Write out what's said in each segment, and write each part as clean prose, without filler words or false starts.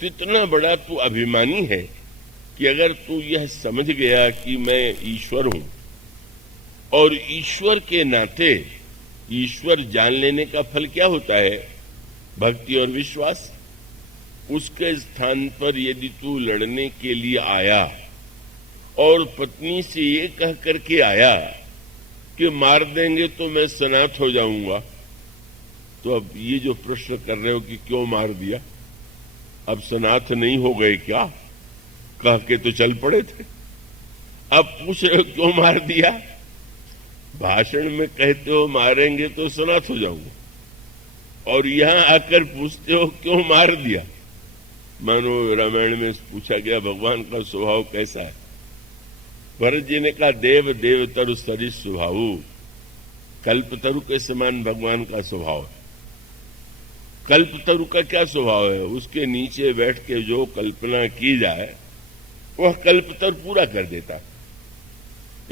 तो इतना बड़ा तू अभिमानी है कि अगर तू यह समझ गया कि मैं ईश्वर हूं और ईश्वर के नाते ईश्वर जान लेने का फल क्या होता है? भक्ति और विश्वास। उसके स्थान पर यदि तू लड़ने के लिए आया और पत्नी से ये कह करके आया कि मार देंगे तो मैं सनाथ हो जाऊंगा, तो अब ये जो प्रश्न कर रहे हो कि क्यों मार दिया, अब सनाथ नहीं हो गए क्या? कह के तो चल पड़े थे, अब पूछ रहे हो क्यों मार दिया? भाषण में कहते हो मारेंगे तो सनाथ हो जाऊंगा, और यहां आकर पूछते हो क्यों मार दिया। मानो रामायण में पूछा गया भगवान का स्वभाव कैसा है? भरत जी ने कहा देव देवतरु सरिस स्वभाव, कल्पतरु के समान भगवान का स्वभाव है। कल्पतरु का क्या स्वभाव है? उसके नीचे बैठ के जो कल्पना की जाए वह कल्पतरु पूरा कर देता।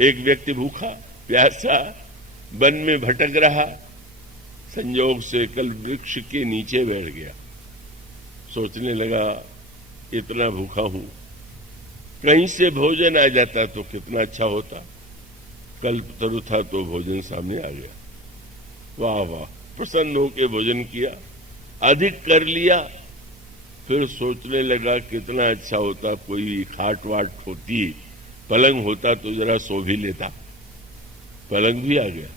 एक व्यक्ति भूखा प्यासा वन में भटक रहा, संयोग से कल्प वृक्ष के नीचे बैठ गया। सोचने लगा इतना भूखा हूं, कहीं से भोजन आ जाता तो कितना अच्छा होता। कल्पतरु था तो भोजन सामने आ गया। वाह वाह, प्रसन्न होकर भोजन किया, अधिक कर लिया। फिर सोचने लगा कितना अच्छा होता कोई खाट वाट होती, पलंग होता तो जरा सो भी लेता। पलंग भी आ गया,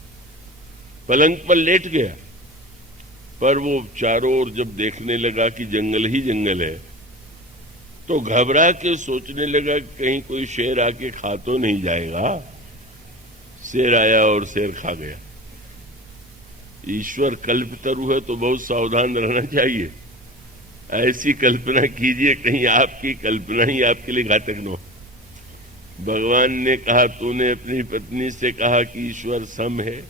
पलंग पर लेट गया, पर वो चारों ओर जब देखने लगा कि जंगल ही जंगल है, तो घबरा के सोचने लगा कहीं कोई शेर आके खा तो नहीं जाएगा। शेर आया और शेर खा गया। ईश्वर कल्पतरु है तो बहुत सावधान रहना चाहिए। ऐसी कल्पना कीजिए कहीं आपकी कल्पना ही आपके लिए घातक न हो। भगवान ने कहा तूने अपनी पत्नी से कहा कि ईश्वर सम है,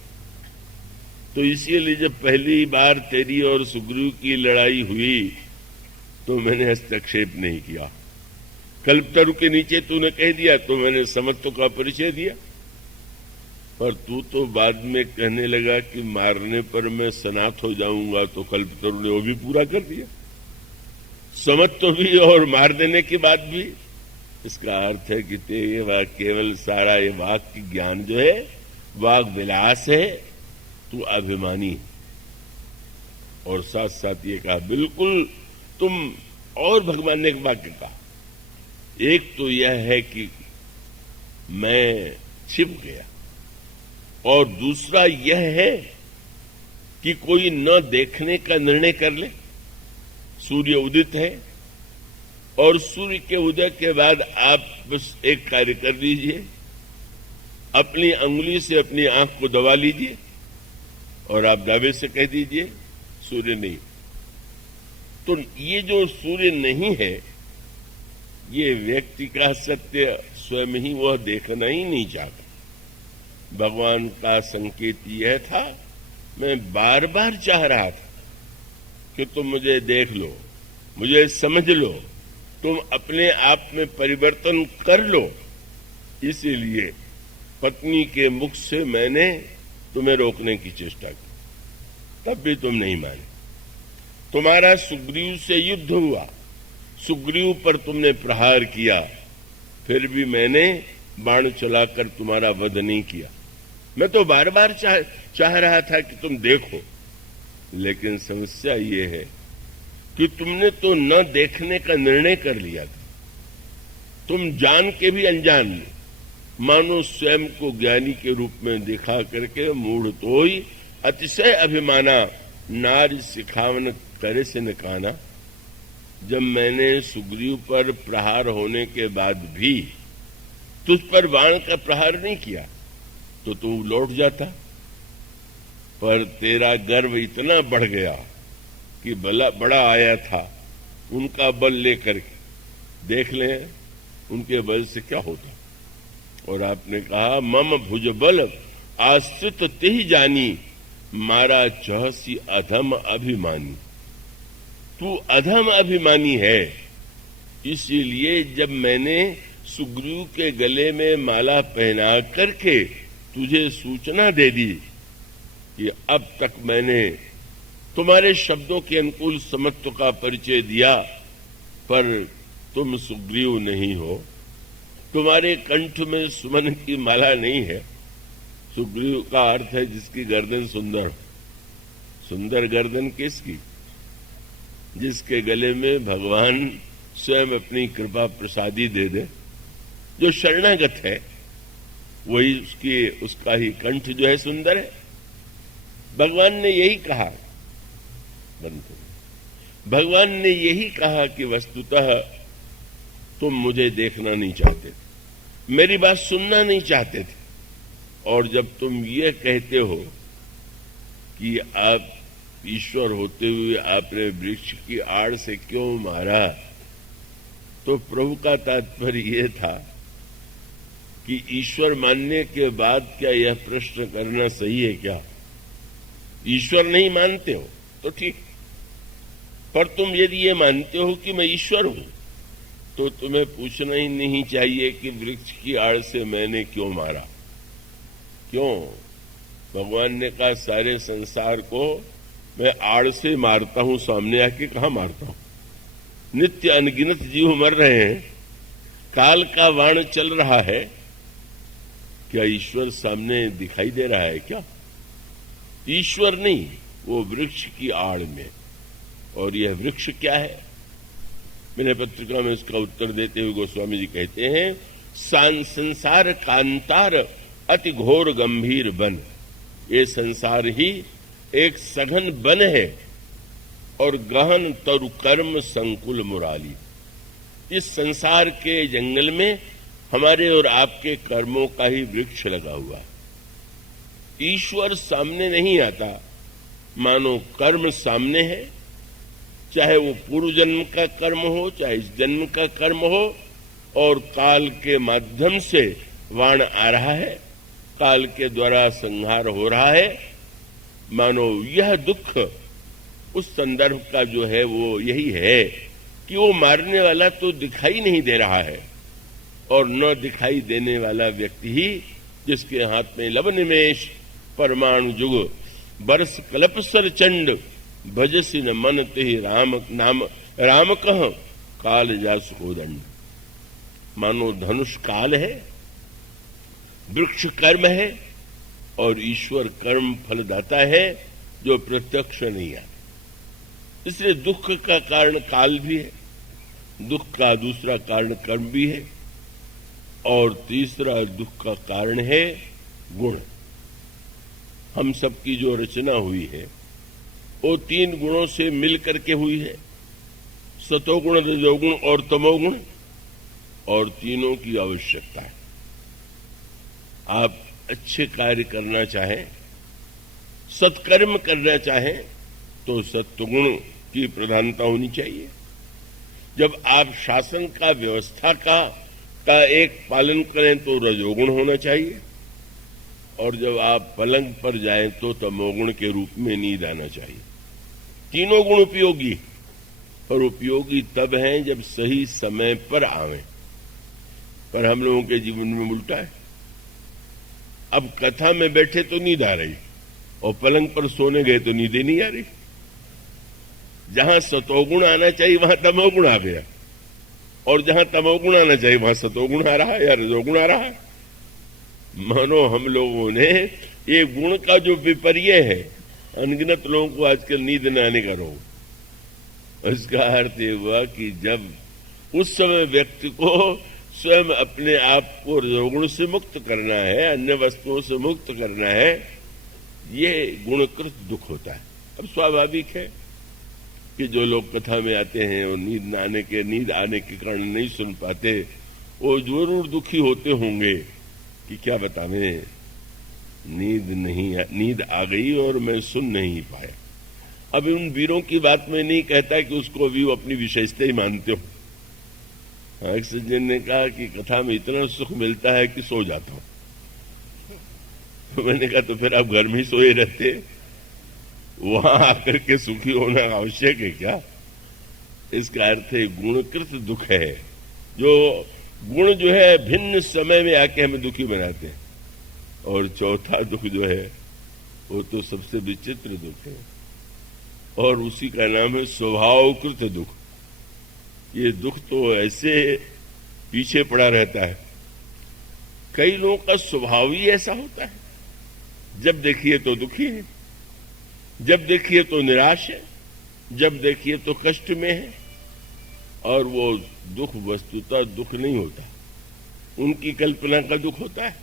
तो इसीलिए जब पहली बार तेरी और सुग्रीव की लड़ाई हुई तो मैंने हस्तक्षेप नहीं किया। कल्पतरु के नीचे तूने कह दिया तो मैंने समत्व का परिचय दिया, पर तू तो बाद में कहने लगा कि मारने पर मैं सनाथ हो जाऊंगा, तो कल्पतरु ने वो भी पूरा कर दिया, समत्व भी और मार देने के बाद भी। इसका अर्थ है कि तेरे केवल सारा ये वाक की ज्ञान जो है वाक विलास है, तू अभिमानी है। और साथ साथ ये कहा बिल्कुल तुम, और भगवान ने एक वाक्य कहा, एक तो यह है कि मैं छिप गया, और दूसरा यह है कि कोई न देखने का निर्णय कर ले। सूर्य उदित है और सूर्य के उदय के बाद आप बस एक कार्य कर लीजिए, अपनी अंगुली से अपनी आंख को दबा लीजिए और आप दावे से कह दीजिए सूर्य नहीं। तो ये जो सूर्य नहीं है, ये व्यक्ति का सत्य स्वयं ही वह देखना ही नहीं चाहता। भगवान का संकेत यह था, मैं बार बार चाह रहा था कि तुम मुझे देख लो, मुझे समझ लो, तुम अपने आप में परिवर्तन कर लो। इसीलिए पत्नी के मुख से मैंने तुम्हें रोकने की चेष्टा की, तब भी तुम नहीं माने। तुम्हारा सुग्रीव से युद्ध हुआ, सुग्रीव पर तुमने प्रहार किया, फिर भी मैंने बाण चलाकर तुम्हारा वध नहीं किया। मैं तो बार बार चाह रहा था कि तुम देखो, लेकिन समस्या ये है कि तुमने तो न देखने का निर्णय कर लिया था। तुम जान के भी अनजान में, मानो स्वयं को ज्ञानी के रूप में दिखा करके मूढ़ तो ही अतिशय अभिमाना नारी सिखावन करे से न काना। जब मैंने सुग्रीव पर प्रहार होने के बाद भी तुझ पर बाण का प्रहार नहीं किया तो तू लौट जाता, पर तेरा गर्व इतना बढ़ गया कि बड़ा आया था, उनका बल लेकर के देख लें उनके बल से क्या होता। और आपने कहा मम भुज बल आश्रित तेहि जानी, मारा चहसी अधम अभिमानी। तू अधम अभिमानी है, इसीलिए जब मैंने सुग्रीव के गले में माला पहना करके तुझे सूचना दे दी कि अब तक मैंने तुम्हारे शब्दों के अनुकूल समत्व का परिचय दिया, पर तुम सुग्रीव नहीं हो, तुम्हारे कंठ में सुमन की माला नहीं है। सुग्रीव का अर्थ है जिसकी गर्दन सुंदर हो। सुंदर गर्दन किसकी? जिसके गले में भगवान स्वयं अपनी कृपा प्रसादी दे दे। जो शरणागत है वही उसका ही कंठ जो है सुंदर है। भगवान ने यही कहा, भगवान ने यही कहा कि वस्तुतः तुम मुझे देखना नहीं चाहते थे, मेरी बात सुनना नहीं चाहते थे, और जब तुम ये कहते हो कि आप ईश्वर होते हुए आपने वृक्ष की आड़ से क्यों मारा, तो प्रभु का तात्पर्य यह था कि ईश्वर मानने के बाद क्या यह प्रश्न करना सही है क्या? ईश्वर नहीं मानते हो तो ठीक, पर तुम यदि ये मानते हो कि मैं ईश्वर हूं तो तुम्हें पूछना ही नहीं चाहिए कि वृक्ष की आड़ से मैंने क्यों मारा। क्यों? भगवान ने कहा सारे संसार को मैं आड़ से मारता हूं, सामने आके कहां मारता हूं? नित्य अनगिनत जीव मर रहे हैं, काल का वाण चल रहा है, क्या ईश्वर सामने दिखाई दे रहा है क्या? ईश्वर नहीं, वो वृक्ष की आड़ में। और यह वृक्ष क्या है? मैंने पत्रिका में उसका उत्तर देते हुए गोस्वामी जी कहते हैं, संसार कांतार अति घोर गंभीर वन। ये संसार ही एक सघन वन है और गहन तरु कर्म संकुल मुराली। इस संसार के जंगल में हमारे और आपके कर्मों का ही वृक्ष लगा हुआ है। ईश्वर सामने नहीं आता, मानो कर्म सामने है, चाहे वो पूर्व जन्म का कर्म हो, चाहे इस जन्म का कर्म हो, और काल के माध्यम से वाण आ रहा है, काल के द्वारा संहार हो रहा है। मानो यह दुख उस संदर्भ का जो है वो यही है कि वो मारने वाला तो दिखाई नहीं दे रहा है, और न दिखाई देने वाला व्यक्ति ही जिसके हाथ में लब निमेश परमाणु जुग बरस कल्पसर चंड भजसी न मन ते राम नाम राम कह काल जास को दंड। मानो धनुष काल है, वृक्ष कर्म है, और ईश्वर कर्म फलदाता है जो प्रत्यक्ष नहीं आता। इसलिए दुख का कारण काल भी है, दुख का दूसरा कारण कर्म भी है, और तीसरा दुख का कारण है गुण। हम सबकी जो रचना हुई है वो 3 गुणों से मिलकर के हुई है, सतोगुण, रजोगुण और तमोगुण, और तीनों की आवश्यकता है। आप अच्छे कार्य करना चाहें, सत्कर्म करना चाहें, तो सत्वगुण की प्रधानता होनी चाहिए। जब आप शासन का, व्यवस्था का एक पालन करें तो रजोगुण होना चाहिए, और जब आप पलंग पर जाएं तो तमोगुण के रूप में नींद आना चाहिए। तीनों गुण उपयोगी, और उपयोगी तब हैं जब सही समय पर आवें। पर हम लोगों के जीवन में उल्टा है। अब कथा में बैठे तो नींद आ रही, और पलंग पर सोने गए तो नींद नहीं आ रही। जहां सतोगुण आना चाहिए वहां तमोगुण आ गया, और जहां तमोगुण आना चाहिए वहां सतोगुण आ रहा है या रजोगुण आ रहा है। मानो हम लोगों ने ये गुण का जो विपर्य है, अनगिनत लोगों को आजकल नींद न आने का रोग। इसका अर्थ ये हुआ कि जब उस समय व्यक्ति को स्वयं अपने आप को रजोगुण से मुक्त करना है, अन्य वस्तुओं से मुक्त करना है, ये गुणकृत दुख होता है। अब स्वाभाविक है कि जो लोग कथा में आते हैं और नींद आने के कारण नहीं सुन पाते, वो जरूर दुखी होते होंगे कि क्या बतावें, नींद आ गई और मैं सुन नहीं पाया। अब उन वीरों की बात में नहीं कहता कि उसको भी वो अपनी विशेषता ही मानते हो। एक सज्जन ने कहा कि कथा में इतना सुख मिलता है कि सो जाता हूं। तो मैंने कहा तो फिर आप घर में ही सोए रहते, वहां आकर के सुखी होना आवश्यक है क्या? इसका अर्थ है गुणकृत दुख है। जो गुण जो है भिन्न समय में आके हमें दुखी बनाते हैं, और चौथा दुख जो है वो तो सबसे विचित्र दुख है, और उसी का नाम है स्वभावकृत दुख। ये दुख तो ऐसे पीछे पड़ा रहता है। कई लोगों का स्वभाव ही ऐसा होता है, जब देखिए तो दुखी है, जब देखिए तो निराश है, जब देखिए तो कष्ट में है। और वो दुख वस्तुतः दुख नहीं होता, उनकी कल्पना का दुख होता है,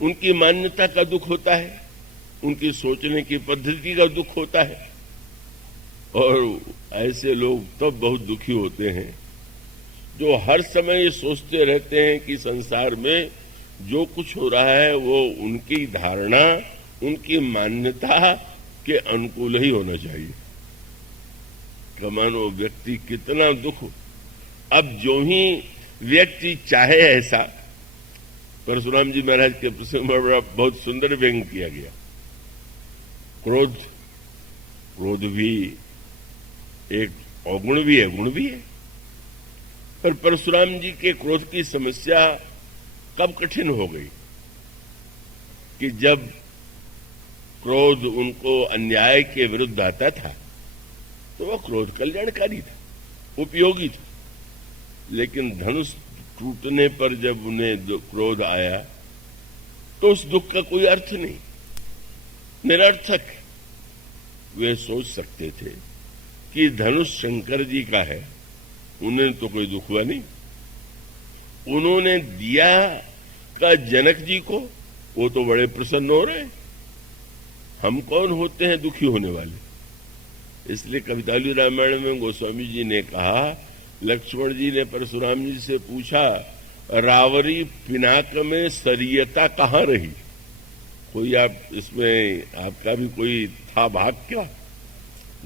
उनकी मान्यता का दुख होता है, उनकी सोचने की पद्धति का दुख होता है। और ऐसे लोग तब बहुत दुखी होते हैं जो हर समय ये सोचते रहते हैं कि संसार में जो कुछ हो रहा है वो उनकी धारणा, उनकी मान्यता के अनुकूल ही होना चाहिए। मानो व्यक्ति कितना दुख, अब जो ही व्यक्ति चाहे ऐसा, परशुराम जी महाराज के प्रसंग में बहुत सुंदर व्यंग किया गया। क्रोध भी एक अवगुण भी है, गुण भी है। पर परशुराम जी के क्रोध की समस्या कब कठिन हो गई कि जब क्रोध उनको अन्याय के विरुद्ध आता था तो वह क्रोध कल्याणकारी था, उपयोगी था। लेकिन धनुष टूटने पर जब उन्हें क्रोध आया तो उस दुख का कोई अर्थ नहीं, निरर्थक। वे सोच सकते थे कि धनुष शंकर जी का है, उन्हें तो कोई दुख हुआ नहीं। उन्होंने दिया का जनक जी को, वो तो बड़े प्रसन्न हो रहे। हम कौन होते हैं दुखी होने वाले? इसलिए कविताली रामायण में गोस्वामी जी ने कहा, लक्ष्मण जी ने परशुराम जी से पूछा, रावरी पिनाक में सरियता कहाँ रही? कोई आप इसमें आपका भी कोई था भाग क्या?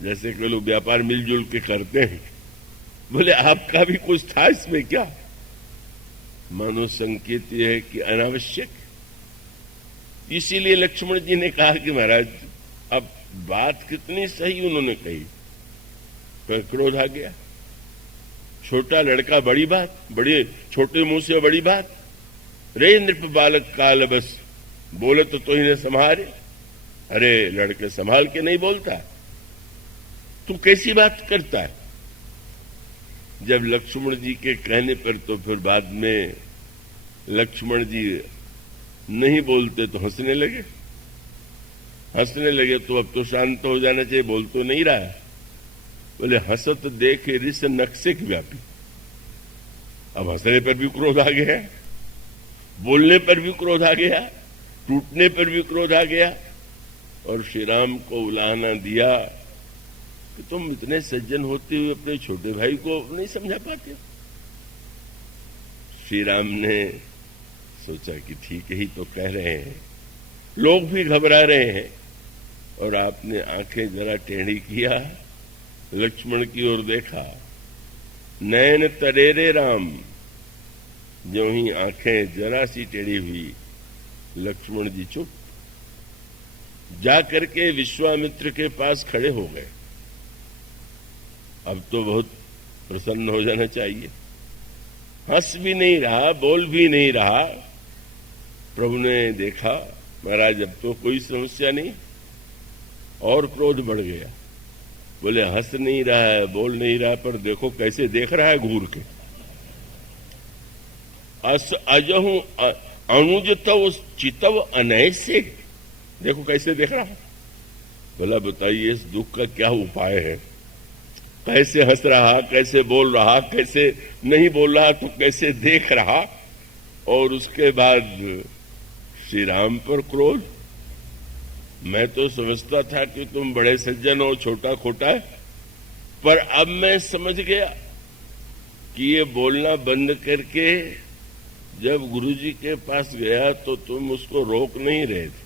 जैसे कि लोग व्यापार मिलजुल के करते हैं, बोले आपका भी कुछ था इसमें क्या? मानो संकेत यह है कि अनावश्यक। इसीलिए लक्ष्मण जी ने कहा कि महाराज अब बात कितनी सही उन्होंने कही, पर क्रोध आ गया। छोटा लड़का बड़ी बात, बड़े छोटे मुंह से बड़ी बात। रे नृप बालक काल बस, बोले तो ही ने संभाले। अरे लड़के संभाल के नहीं बोलता, तू कैसी बात करता है? जब लक्ष्मण जी के कहने पर तो फिर बाद में लक्ष्मण जी नहीं बोलते तो हंसने लगे। तो अब तो शांत हो जाना चाहिए, बोल तो नहीं रहा। बोले हंसत देख रिस नक्सिक व्यापी। अब हंसने पर भी क्रोध आ गया, बोलने पर भी क्रोध आ गया, टूटने पर भी क्रोध आ गया। और श्री राम को उलाहना दिया कि तुम इतने सज्जन होते हुए अपने छोटे भाई को नहीं समझा पाते। श्री राम ने सोचा कि ठीक ही तो कह रहे हैं, लोग भी घबरा रहे हैं। और आपने आंखें जरा टेढ़ी किया, लक्ष्मण की ओर देखा, नयन तरेरे राम। जो ही आंखें जरा सी टेढ़ी हुई, लक्ष्मण जी चुप। जाकर के विश्वामित्र के पास खड़े हो गए। अब तो बहुत प्रसन्न हो जाना चाहिए। हंस भी नहीं रहा, बोल भी नहीं रहा। प्रभु ने देखा, महाराज अब तो कोई समस्या नहीं। और क्रोध बढ़ गया। बोले हंस नहीं रहा है, बोल नहीं रहा, पर देखो कैसे देख रहा है घूर के। अजहू अनुज तव चितव अनैसे, देखो कैसे देख रहा है। बोला बताइए इस दुख का क्या उपाय है? कैसे हंस रहा, कैसे बोल रहा, कैसे नहीं बोल रहा, तो कैसे देख रहा। और उसके बाद श्री राम पर क्रोध। मैं तो समझता था कि तुम बड़े सज्जन हो, छोटा खोटा है, पर अब मैं समझ गया कि ये बोलना बंद करके जब गुरुजी के पास गया तो तुम उसको रोक नहीं रहे थे।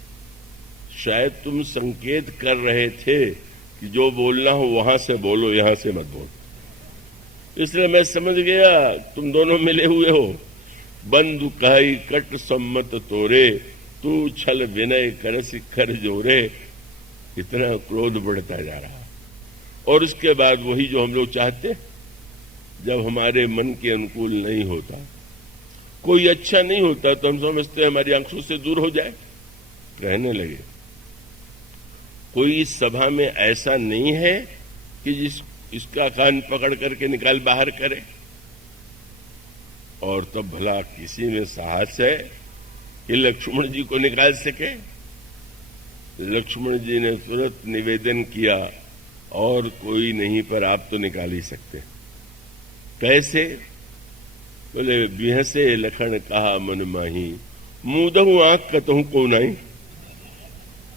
शायद तुम संकेत कर रहे थे कि जो बोलना हो वहां से बोलो, यहां से मत बोलो। इसलिए मैं समझ गया तुम दोनों मिले हुए हो। बंधु कहाई कट सम्मत तोरे, तू छल विनय कर शिखर जोरे। इतना क्रोध बढ़ता जा रहा। और उसके बाद वही जो हम लोग चाहते, जब हमारे मन के अनुकूल नहीं होता, कोई अच्छा नहीं होता, तो हम समझते हमारी आंखों से दूर हो जाए, रहने लगे। कोई इस सभा में ऐसा नहीं है कि इसका कान पकड़ करके निकाल बाहर करे। और तब भला किसी में साहस है कि लक्ष्मण जी को निकाल सके? लक्ष्मण जी ने तुरंत निवेदन किया, और कोई नहीं, पर आप तो निकाल ही सकते। कैसे? बोले, बिहसे लखन कहा मन माही, मूदहू आंख कतहूं को नहीं।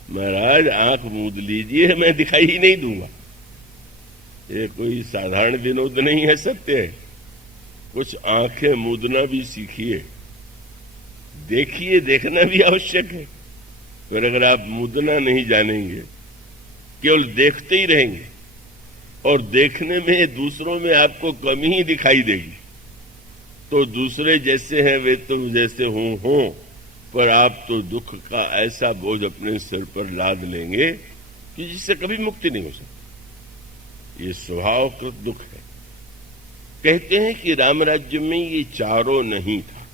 महाराज, आंख मूद लीजिए, मैं दिखाई ही नहीं दूंगा। ये कोई साधारण विनोद नहीं है, सत्य है। कुछ आंखें मूदना भी सीखिए, देखिए, देखना भी आवश्यक है। पर अगर आप मूदना नहीं जानेंगे, केवल देखते ही रहेंगे, और देखने में दूसरों में आपको कमी ही दिखाई देगी, तो दूसरे जैसे हैं वे तो जैसे हों, पर आप तो दुख का ऐसा बोझ अपने सिर पर लाद लेंगे कि जिससे कभी मुक्ति नहीं हो सकती। ये स्वभावकृत दुख है। कहते हैं कि राम राज्य में ये चारों नहीं था।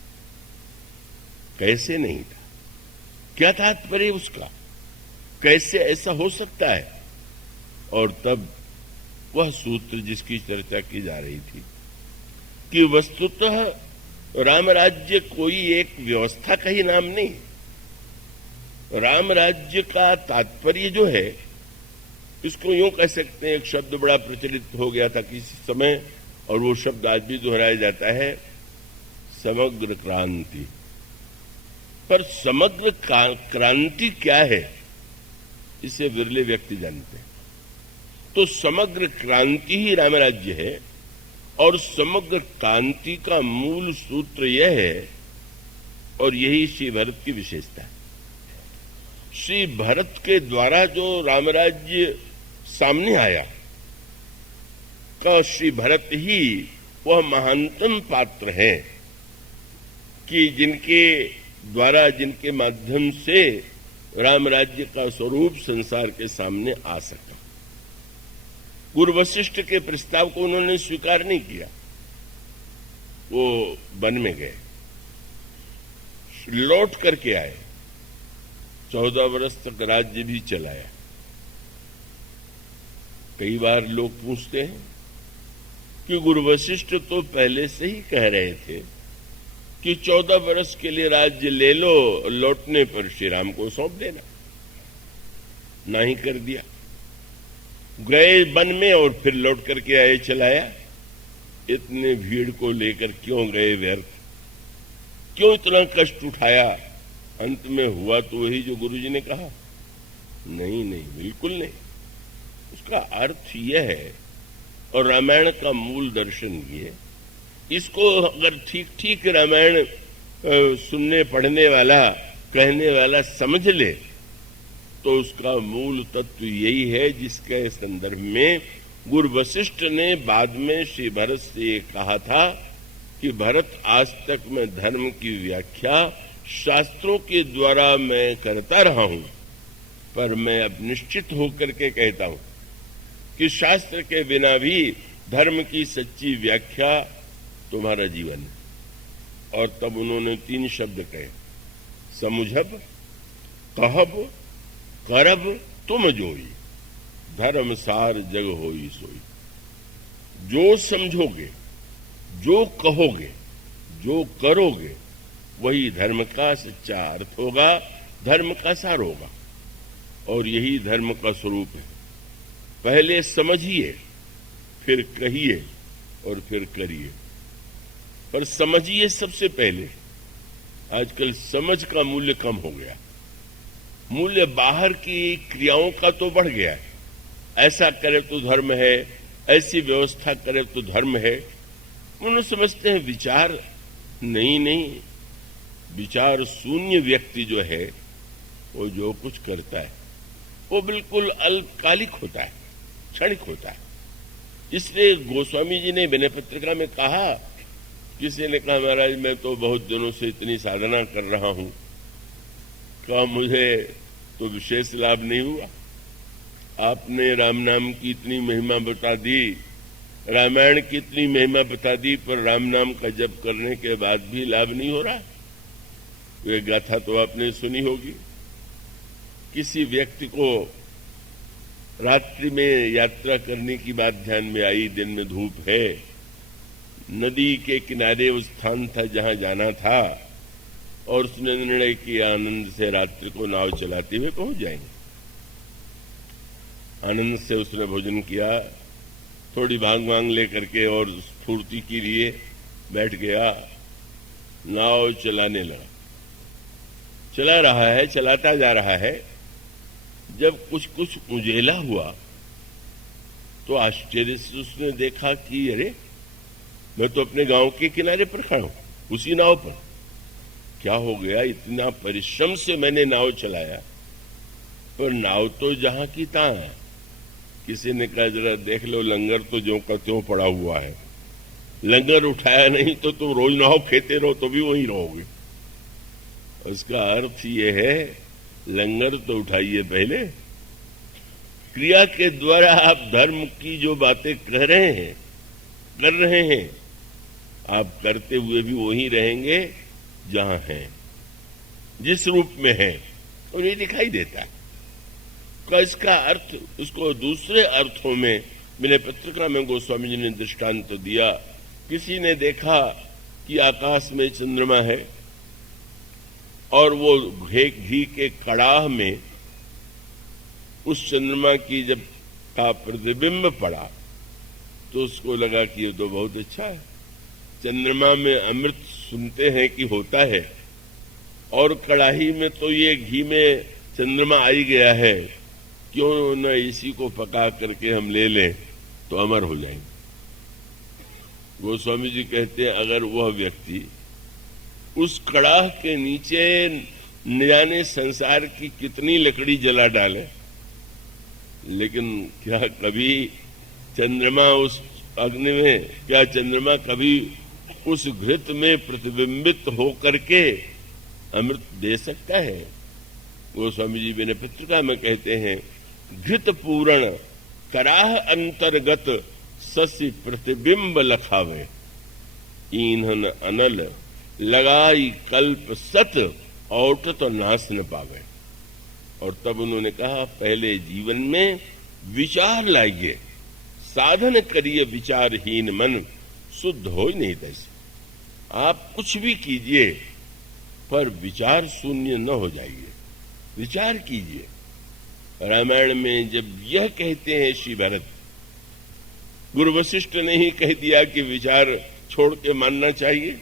कैसे नहीं था? क्या तात्पर्य उसका? कैसे ऐसा हो सकता है? और तब वह सूत्र जिसकी चर्चा की जा रही थी कि वस्तुतः राम राज्य कोई एक व्यवस्था का ही नाम नहीं। राम राज्य का तात्पर्य जो है, इसको यूं कह सकते हैं, एक शब्द बड़ा प्रचलित हो गया था किसी समय, और वो शब्द आज भी दोहराया जाता है, समग्र क्रांति। पर समग्र क्रांति क्या है, इसे विरले व्यक्ति जानते हैं। तो समग्र क्रांति ही राम राज्य है, और समग्र क्रांति का मूल सूत्र यह है, और यही श्री भरत की विशेषता है। श्री भरत के द्वारा जो रामराज्य सामने आया, का श्री भरत ही वह महानतम पात्र हैं कि जिनके द्वारा, जिनके माध्यम से राम राज्य का स्वरूप संसार के सामने आ सका। गुरु वशिष्ठ के प्रस्ताव को उन्होंने स्वीकार नहीं किया, वो वन में गए, लौट करके आए, 14 वर्ष तक राज्य भी चलाया। कई बार लोग पूछते हैं कि गुरु वशिष्ठ तो पहले से ही कह रहे थे कि 14 वर्ष के लिए राज्य ले लो, लौटने पर श्री राम को सौंप देना। ना ही कर दिया, गए वन में और फिर लौट करके आए, चलाया। इतने भीड़ को लेकर क्यों गए व्यर्थ? क्यों इतना कष्ट उठाया? अंत में हुआ तो वही जो गुरुजी ने कहा। नहीं नहीं, बिल्कुल नहीं। उसका अर्थ यह है, और रामायण का मूल दर्शन ये, इसको अगर ठीक ठीक रामायण सुनने पढ़ने वाला, कहने वाला समझ ले, तो उसका मूल तत्व यही है जिसके संदर्भ में गुरु वशिष्ठ ने बाद में श्री भरत से ये कहा था कि भरत, आज तक मैं धर्म की व्याख्या शास्त्रों के द्वारा मैं करता रहा हूं, पर मैं अब निश्चित होकर के कहता हूं कि शास्त्र के बिना भी धर्म की सच्ची व्याख्या तुम्हारा जीवन है। और तब उन्होंने 3 शब्द कहे, समुझब, कहब, करब तुम जोई, धर्म सार जग होई सोई। जो समझोगे, जो कहोगे, जो करोगे, वही धर्म का सच्चा अर्थ होगा, धर्म का सार होगा, और यही धर्म का स्वरूप है। पहले समझिए, फिर कहिए, और फिर करिए। पर समझिए सबसे पहले। आजकल समझ का मूल्य कम हो गया, मूल्य बाहर की क्रियाओं का तो बढ़ गया है। ऐसा करे तो धर्म है, ऐसी व्यवस्था करे तो धर्म है। उन्होंने समझते हैं विचार नहीं, विचार शून्य व्यक्ति जो है, वो जो कुछ करता है वो बिल्कुल अल्पकालिक होता है, क्षणिक होता है। इसलिए गोस्वामी जी ने विनय पत्रिका में कहा, किसी ने कहा, महाराज मैं तो बहुत दिनों से इतनी साधना कर रहा हूं, क्या मुझे तो विशेष लाभ नहीं हुआ? आपने राम नाम की इतनी महिमा बता दी, रामायण की इतनी महिमा बता दी, पर राम नाम का जप करने के बाद भी लाभ नहीं हो रहा। ये गाथा तो आपने सुनी होगी, किसी व्यक्ति को रात्रि में यात्रा करने की बात ध्यान में आई। दिन में धूप है, नदी के किनारे वो स्थान था जहां जाना था, और उसने निर्णय किया आनंद से रात्रि को नाव चलाते हुए पहुंच जाएंगे। आनंद से उसने भोजन किया, थोड़ी भांग वांग लेकर के और स्फूर्ति के लिए बैठ गया, नाव चलाने लगा। चला रहा है, चलाता जा रहा है। जब कुछ कुछ उजेला हुआ तो आश्चर्य से उसने देखा कि अरे, मैं तो अपने गांव के किनारे पर खड़ा हूं, उसी नाव पर। क्या हो गया, इतना परिश्रम से मैंने नाव चलाया, पर नाव तो जहां की तहां है। किसी ने कहा जरा देख लो, लंगर तो ज्यों का त्यों पड़ा हुआ है। लंगर उठाया नहीं तो तुम रोज नाव खेते रहो तो भी वहीं रहोगे। उसका अर्थ ये है, लंगर तो उठाइए पहले। क्रिया के द्वारा आप धर्म की जो बातें कर रहे हैं, आप करते हुए भी वहीं रहेंगे जहां हैं, जिस रूप में हैं, और ये दिखाई देता है। का इसका अर्थ, उसको दूसरे अर्थों में मैंने पत्रिका में गोस्वामी जी ने दृष्टांत तो दिया। किसी ने देखा कि आकाश में चंद्रमा है और वो घी के कड़ाह में उस चंद्रमा की जब का प्रतिबिंब पड़ा तो उसको लगा कि ये तो बहुत अच्छा है। चंद्रमा में अमृत सुनते हैं कि होता है, और कड़ाही में तो ये घी में चंद्रमा आई गया है, क्यों न इसी को पका करके हम ले लें तो अमर हो जाएंगे। गोस्वामी जी कहते हैं, अगर वह व्यक्ति उस कड़ाह के नीचे न जाने संसार की कितनी लकड़ी जला डाले, लेकिन क्या कभी चंद्रमा उस अग्नि में, क्या चंद्रमा कभी उस घृत में प्रतिबिंबित होकर के अमृत दे सकता है? गोस्वामी जी मैंने पत्रिका में कहते हैं, घृत पूर्ण कराह अंतर्गत ससी प्रतिबिंब लखावे, ईंधन अनल लगाई कल्प सत औट तो नाश न पावे। और तब उन्होंने कहा, पहले जीवन में विचार लाइए, साधन करिए विचारहीन मन, शुद्ध हो ही नहीं तैसे। आप कुछ भी कीजिए पर विचार शून्य न हो जाइए, विचार कीजिए। रामायण में जब यह कहते हैं श्री भरत, गुरु वशिष्ठ ने ही कह दिया कि विचार छोड़ के मानना चाहिए।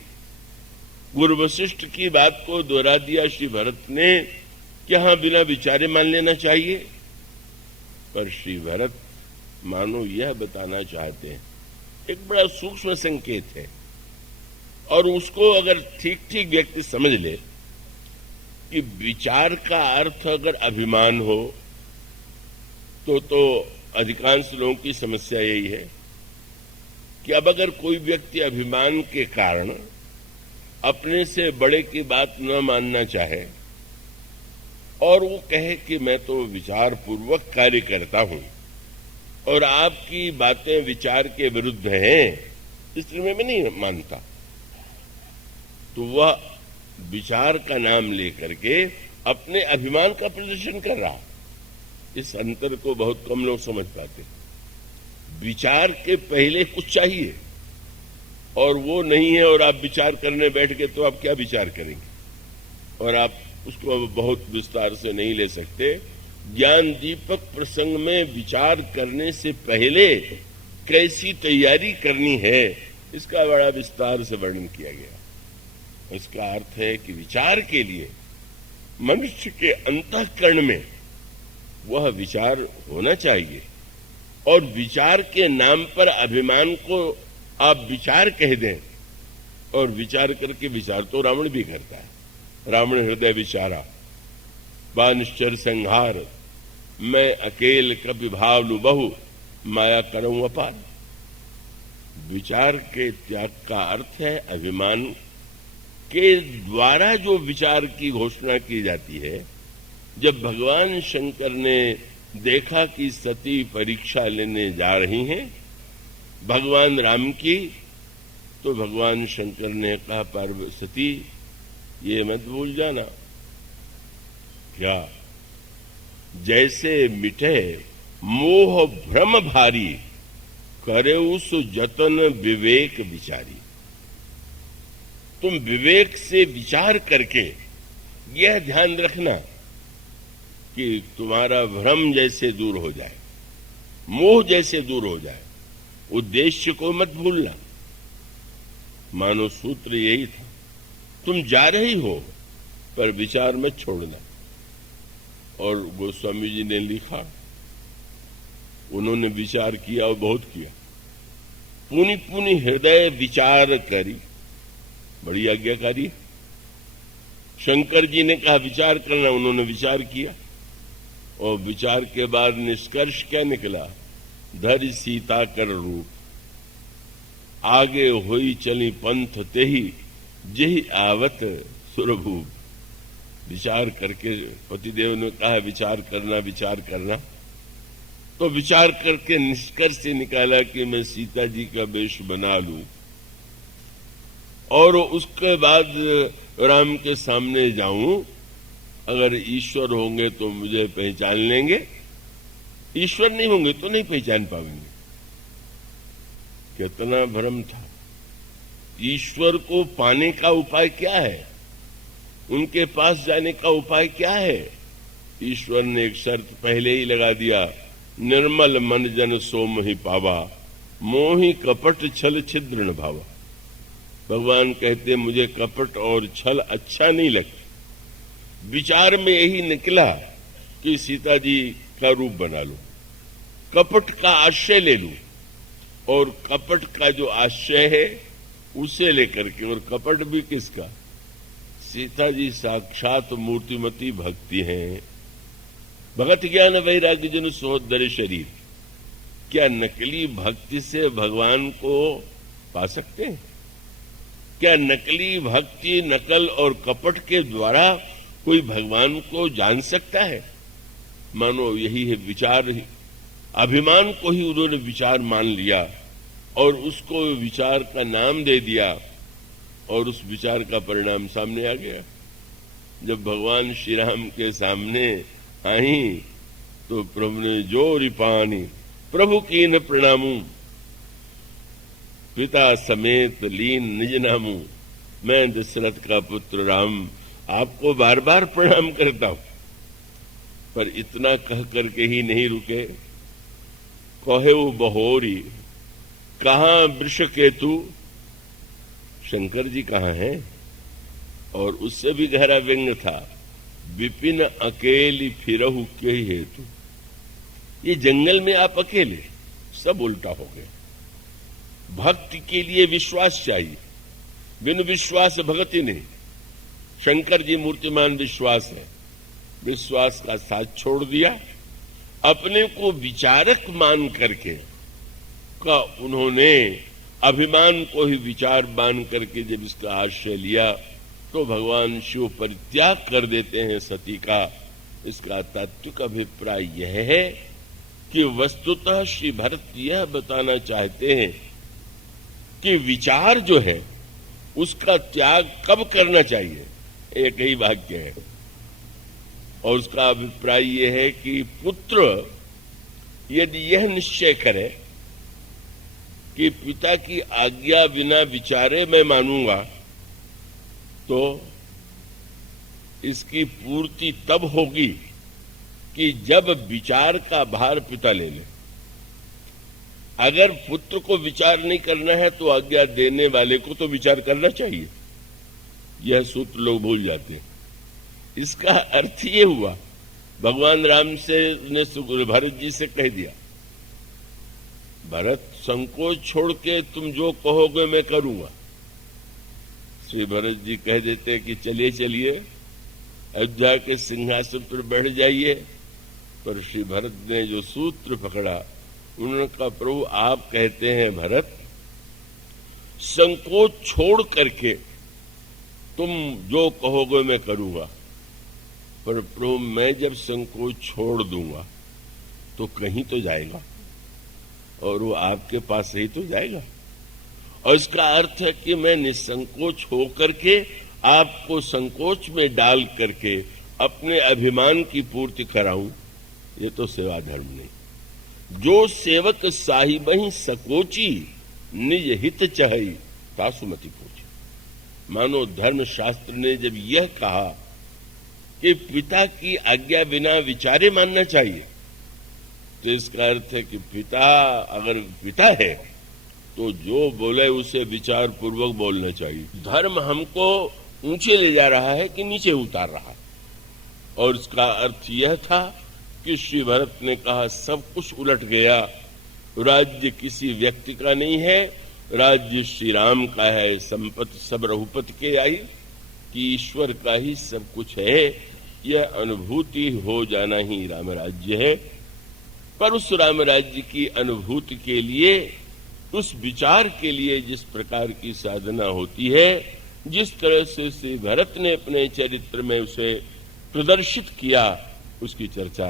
गुरु वशिष्ठ की बात को दोहरा दिया श्री भरत ने कि हाँ, बिना विचारे मान लेना चाहिए। पर श्री भरत मानो यह बताना चाहते हैं, एक बड़ा सूक्ष्म संकेत है, और उसको अगर ठीक ठीक व्यक्ति समझ ले कि विचार का अर्थ अगर अभिमान हो तो अधिकांश लोगों की समस्या यही है कि अब अगर कोई व्यक्ति अभिमान के कारण अपने से बड़े की बात न मानना चाहे और वो कहे कि मैं तो विचार पूर्वक कार्य करता हूं और आपकी बातें विचार के विरुद्ध हैं, इसलिए मैं नहीं मानता, तो वह विचार का नाम लेकर के अपने अभिमान का प्रदर्शन कर रहा। इस अंतर को बहुत कम लोग समझ पाते। विचार के पहले कुछ चाहिए और वो नहीं है, और आप विचार करने बैठ गए तो आप क्या विचार करेंगे, और आप उसको बहुत विस्तार से नहीं ले सकते। ज्ञान दीपक प्रसंग में विचार करने से पहले कैसी तैयारी करनी है, इसका बड़ा विस्तार से वर्णन किया गया। इसका अर्थ है कि विचार के लिए मनुष्य के अंतःकरण में वह विचार होना चाहिए, और विचार के नाम पर अभिमान को आप विचार कह दें, और विचार करके, विचार तो रावण भी करता है। रावण हृदय विचारा, बानिश्चर संहार, मैं अकेल कपि भावलु बहु, माया करऊं अपार। विचार के त्याग का अर्थ है अभिमान के द्वारा जो विचार की घोषणा की जाती है। जब भगवान शंकर ने देखा कि सती परीक्षा लेने जा रही हैं भगवान राम की, तो भगवान शंकर ने कहा, पार्वती ये मत भूल जाना, क्या जैसे मिटे मोह भ्रम भारी, करे उस जतन विवेक विचारी। तुम विवेक से विचार करके यह ध्यान रखना कि तुम्हारा भ्रम जैसे दूर हो जाए, मोह जैसे दूर हो जाए। उद्देश्य को मत भूलना। मानो सूत्र यही था, तुम जा रही हो पर विचार मत छोड़ना। और गोस्वामी जी ने लिखा, उन्होंने विचार किया और बहुत किया। पुनि पुनि हृदय विचार करी, बड़ी आज्ञाकारी। शंकर जी ने कहा विचार करना, उन्होंने विचार किया और विचार के बाद निष्कर्ष क्या निकला? धरि सीता कर रूप, आगे होई चली पंथ तेही, जेहि आवत सुरभूप। विचार करके पतिदेव ने कहा विचार करना, विचार करना। तो विचार करके निष्कर्ष से निकाला कि मैं सीता जी का वेश बना लूं और उसके बाद राम के सामने जाऊं। अगर ईश्वर होंगे तो मुझे पहचान लेंगे, ईश्वर नहीं होंगे तो नहीं पहचान पाएंगे। कितना भ्रम था। ईश्वर को पाने का उपाय क्या है? उनके पास जाने का उपाय क्या है? ईश्वर ने एक शर्त पहले ही लगा दिया, निर्मल मन जन सो मोहि पावा, मोहि कपट छल छिद्र न भावा। भगवान कहते मुझे कपट और छल अच्छा नहीं लगता। विचार में यही निकला कि सीता जी का रूप बना लूं, कपट का आश्रय ले लूं और कपट का जो आश्रय है उसे लेकर के, और कपट भी किसका? सीता जी साक्षात मूर्तिमती भक्ति हैं। भगत ज्ञान वैराग्य जन सहोदर शरीर। क्या नकली भक्ति से भगवान को पा सकते हैं? क्या नकली भक्ति, नकल और कपट के द्वारा कोई भगवान को जान सकता है? मानो यही है विचार। अभिमान को ही उन्होंने विचार मान लिया और उसको विचार का नाम दे दिया और उस विचार का परिणाम सामने आ गया। जब भगवान श्री राम के सामने आई तो प्रभु ने जोरी पानी, प्रभु की न प्रणामू, पिता समेत लीन निज नामू। मैं दशरथ का पुत्र राम आपको बार बार प्रणाम करता हूं। पर इतना कह करके ही नहीं रुके। कहे वो बहोरी, कहां वृषकेतु? शंकर जी कहां हैं? और उससे भी गहरा व्यंग था, विपिन अकेली फिरहु के हेतु। ये जंगल में आप अकेले, सब उल्टा हो गया। भक्ति के लिए विश्वास चाहिए, बिन विश्वास भक्ति नहीं। शंकर जी मूर्तिमान विश्वास है। विश्वास का साथ छोड़ दिया, अपने को विचारक मान करके का उन्होंने अभिमान को ही विचार मान करके जब इसका आश्रय लिया तो भगवान शिव परित्याग कर देते हैं सती का। इसका तात्विक अभिप्राय यह है कि वस्तुतः श्री भरत यह बताना चाहते हैं कि विचार जो है उसका त्याग कब करना चाहिए। एक ही वाक्य है और उसका अभिप्राय यह है कि पुत्र यदि यह निश्चय करे कि पिता की आज्ञा बिना विचारे मैं मानूंगा तो इसकी पूर्ति तब होगी कि जब विचार का भार पिता ले ले। अगर पुत्र को विचार नहीं करना है तो आज्ञा देने वाले को तो विचार करना चाहिए। यह सूत्र लोग भूल जाते हैं। इसका अर्थ ये हुआ, भगवान राम से ने भरत जी से कह दिया, भरत संकोच छोड़ के तुम जो कहोगे मैं करूंगा। श्री भरत जी कह देते कि चलिए चलिए अयोध्या के सिंहासन पर बैठ जाइए। पर श्री भरत ने जो सूत्र पकड़ा, उन्होंने कहा प्रभु आप कहते हैं भरत संकोच छोड़ करके तुम जो कहोगे मैं करूंगा। पर प्रभु मैं जब संकोच छोड़ दूंगा तो कहीं तो जाएगा और वो आपके पास ही तो जाएगा। और इसका अर्थ है कि मैं निसंकोच होकर के आपको संकोच में डाल करके अपने अभिमान की पूर्ति कराऊं, ये तो सेवा धर्म नहीं। जो सेवक साहिब ही सकोची, निज हित चहई तासुमति पूछी। मानो धर्मशास्त्र ने जब यह कहा कि पिता की आज्ञा बिना विचारे मानना चाहिए, तो इसका अर्थ है कि पिता अगर पिता है तो जो बोले उसे विचार पूर्वक बोलना चाहिए। धर्म हमको ऊंचे ले जा रहा है कि नीचे उतार रहा है। और इसका अर्थ यह था कि श्री भरत ने कहा सब कुछ उलट गया, राज्य किसी व्यक्ति का नहीं है, राज्य श्री राम का है। संपत्ति सब रघुपति के आई कि ईश्वर का ही सब कुछ है, यह अनुभूति हो जाना ही राम राज्य है। पर उस राम राज्य की अनुभूति के लिए, उस विचार के लिए जिस प्रकार की साधना होती है, जिस तरह से श्री भरत ने अपने चरित्र में उसे प्रदर्शित किया, उसकी चर्चा